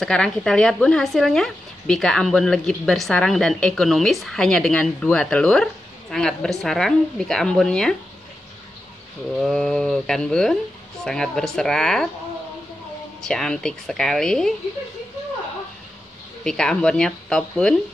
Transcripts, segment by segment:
Sekarang kita lihat Bun hasilnya. Bika Ambon legit bersarang dan ekonomis hanya dengan 2 telur. Sangat bersarang Bika Ambonnya. Wow, kan Bun? Sangat berserat. Cantik sekali. Bika Ambonnya top Bun.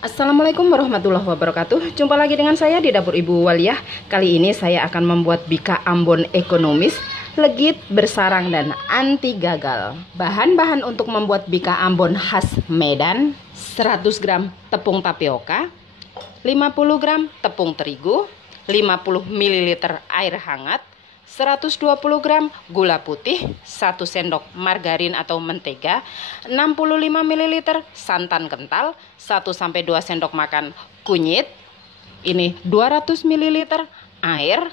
Assalamualaikum warahmatullahi wabarakatuh. Jumpa lagi dengan saya di dapur Ibu Waliah. Kali ini saya akan membuat Bika Ambon ekonomis, legit, bersarang, dan anti gagal. Bahan-bahan untuk membuat Bika Ambon khas Medan: 100 gram tepung tapioka, 50 gram tepung terigu, 50 ml air hangat, 120 gram gula putih, 1 sendok margarin atau mentega, 65 ml santan kental, 1-2 sendok makan kunyit, ini 200 ml air,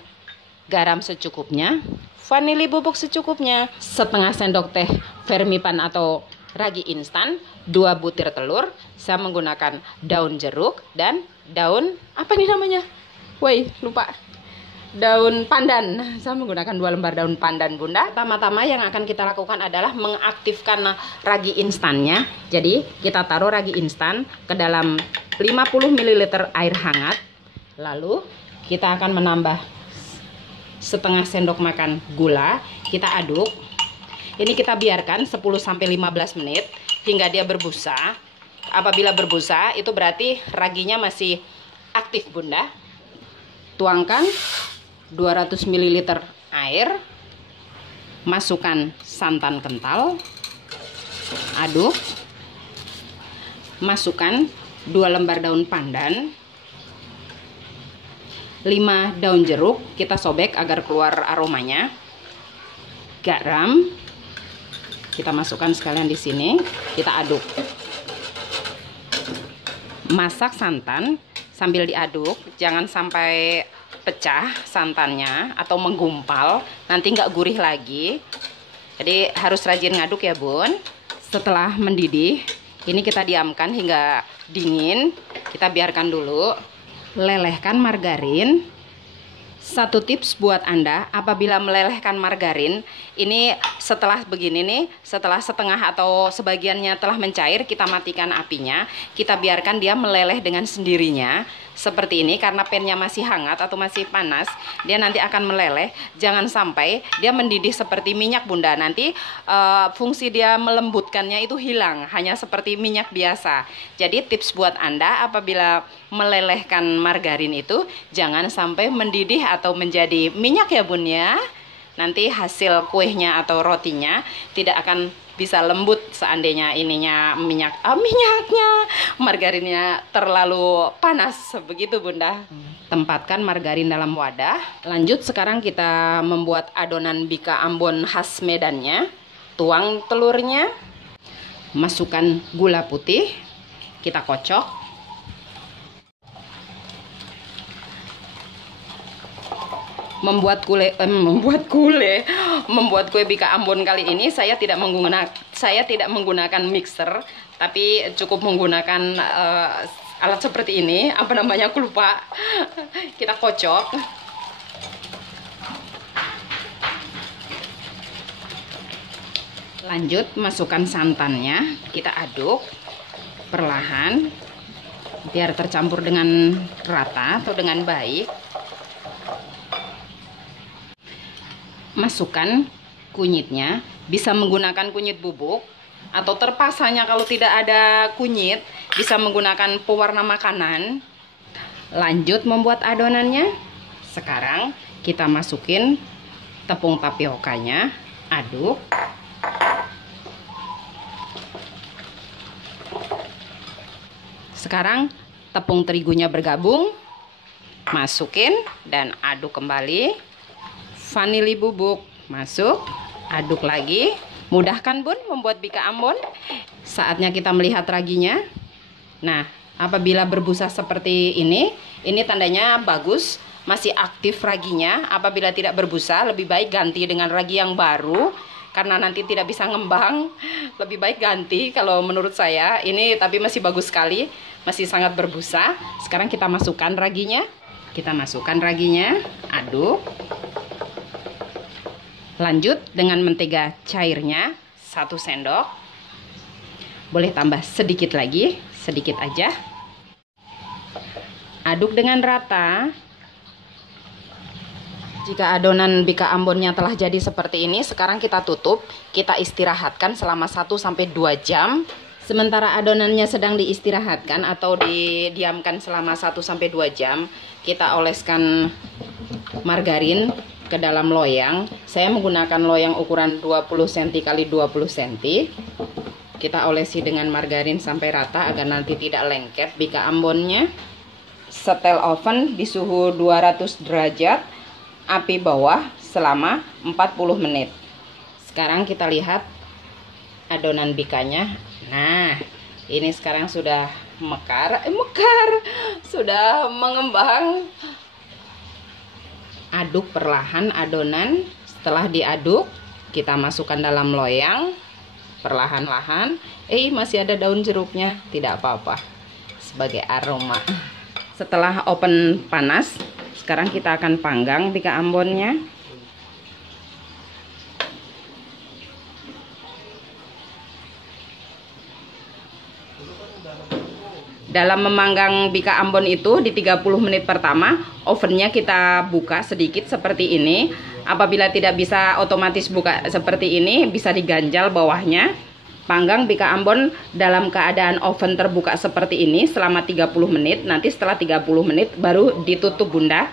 garam secukupnya, vanili bubuk secukupnya, setengah sendok teh vermipan atau ragi instan, 2 butir telur. Saya menggunakan daun jeruk dan daun apa nih namanya? Woi, lupa. Daun pandan. Saya menggunakan 2 lembar daun pandan Bunda. Pertama-tama yang akan kita lakukan adalah mengaktifkan ragi instannya. Jadi kita taruh ragi instan ke dalam 50 ml air hangat. Lalu kita akan menambah setengah sendok makan gula. Kita aduk. Ini kita biarkan 10-15 menit hingga dia berbusa. Apabila berbusa itu berarti raginya masih aktif Bunda. Tuangkan 200 ml air, masukkan santan kental, aduk, masukkan 2 lembar daun pandan, 5 daun jeruk, kita sobek agar keluar aromanya, garam, kita masukkan sekalian di sini, kita aduk, masak santan sambil diaduk, jangan sampai pecah santannya atau menggumpal, nanti nggak gurih lagi. Jadi harus rajin ngaduk ya Bun. Setelah mendidih, ini kita diamkan hingga dingin. Kita biarkan dulu. Lelehkan margarin. Satu tips buat Anda, apabila melelehkan margarin, ini setelah begini nih, setelah setengah atau sebagiannya telah mencair, kita matikan apinya, kita biarkan dia meleleh dengan sendirinya, seperti ini, karena pannya masih hangat atau masih panas, dia nanti akan meleleh. Jangan sampai dia mendidih seperti minyak Bunda, nanti fungsi dia melembutkannya itu hilang, hanya seperti minyak biasa. Jadi tips buat Anda, apabila melelehkan margarin itu, jangan sampai mendidih atau menjadi minyak ya Bun ya. Nanti hasil kuehnya atau rotinya tidak akan bisa lembut seandainya ininya minyaknya margarinnya terlalu panas, begitu Bunda. Tempatkan margarin dalam wadah. Lanjut sekarang kita membuat adonan Bika Ambon khas Medannya. Tuang telurnya, masukkan gula putih, kita kocok. Membuat kue Bika Ambon kali ini saya tidak menggunakan mixer, tapi cukup menggunakan alat seperti ini. Apa namanya aku lupa. Kita kocok. Lanjut masukkan santannya, kita aduk perlahan biar tercampur dengan rata atau dengan baik. Masukkan kunyitnya, bisa menggunakan kunyit bubuk atau terpaksanya kalau tidak ada kunyit bisa menggunakan pewarna makanan. Lanjut membuat adonannya. Sekarang kita masukin tepung tapiokanya, aduk. Sekarang tepung terigunya bergabung, masukin dan aduk kembali. Vanili bubuk masuk, aduk lagi. Mudah kan Bun membuat Bika Ambon? Saatnya kita melihat raginya. Nah, apabila berbusa seperti ini tandanya bagus, masih aktif raginya. Apabila tidak berbusa, lebih baik ganti dengan ragi yang baru, karena nanti tidak bisa ngembang. Lebih baik ganti kalau menurut saya. Ini tapi masih bagus sekali, masih sangat berbusa. Sekarang kita masukkan raginya. Aduk. Lanjut dengan mentega cairnya 1 sendok. Boleh tambah sedikit lagi, sedikit aja. Aduk dengan rata. Jika adonan bika ambonnya telah jadi seperti ini, sekarang kita tutup, kita istirahatkan selama 1-2 jam. Sementara adonannya sedang diistirahatkan atau didiamkan selama 1-2 jam, kita oleskan margarin ke dalam loyang. Saya menggunakan loyang ukuran 20 cm x 20 cm. Kita olesi dengan margarin sampai rata agar nanti tidak lengket bika ambonnya. Setel oven di suhu 200 derajat, api bawah selama 40 menit. Sekarang kita lihat adonan bikanya. Nah, ini sekarang sudah mekar, sudah mengembang. Aduk perlahan adonan. Setelah diaduk, kita masukkan dalam loyang perlahan-lahan. Masih ada daun jeruknya, tidak apa-apa, sebagai aroma. Setelah oven panas, sekarang kita akan panggang bika ambonnya. Dalam memanggang bika ambon itu di 30 menit pertama, ovennya kita buka sedikit seperti ini. Apabila tidak bisa otomatis buka seperti ini, bisa diganjal bawahnya. Panggang bika ambon dalam keadaan oven terbuka seperti ini selama 30 menit. Nanti setelah 30 menit baru ditutup bunda.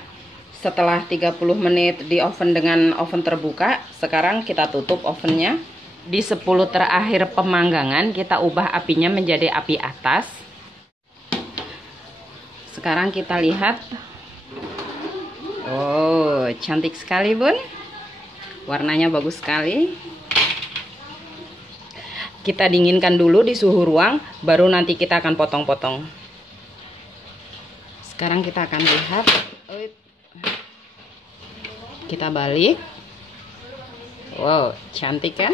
Setelah 30 menit di oven dengan oven terbuka, sekarang kita tutup ovennya. Di 10 terakhir pemanggangan kita ubah apinya menjadi api atas. Sekarang kita lihat. Oh, cantik sekali bun. Warnanya bagus sekali. Kita dinginkan dulu di suhu ruang, baru nanti kita akan potong-potong. Sekarang kita akan lihat. Kita balik. Wow, cantik kan?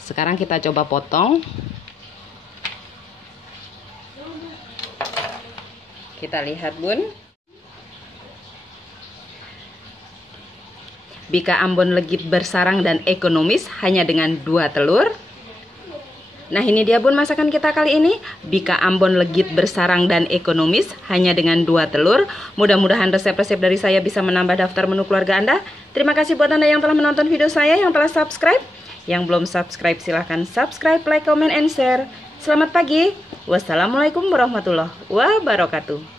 Sekarang kita coba potong. Kita lihat bun. Bika ambon legit bersarang dan ekonomis hanya dengan 2 telur. Nah ini dia bun masakan kita kali ini. Bika ambon legit bersarang dan ekonomis hanya dengan 2 telur. Mudah-mudahan resep-resep dari saya bisa menambah daftar menu keluarga Anda. Terima kasih buat Anda yang telah menonton video saya, yang telah subscribe. Yang belum subscribe silahkan subscribe, like, comment, and share. Selamat pagi. Wassalamualaikum warahmatullahi wabarakatuh.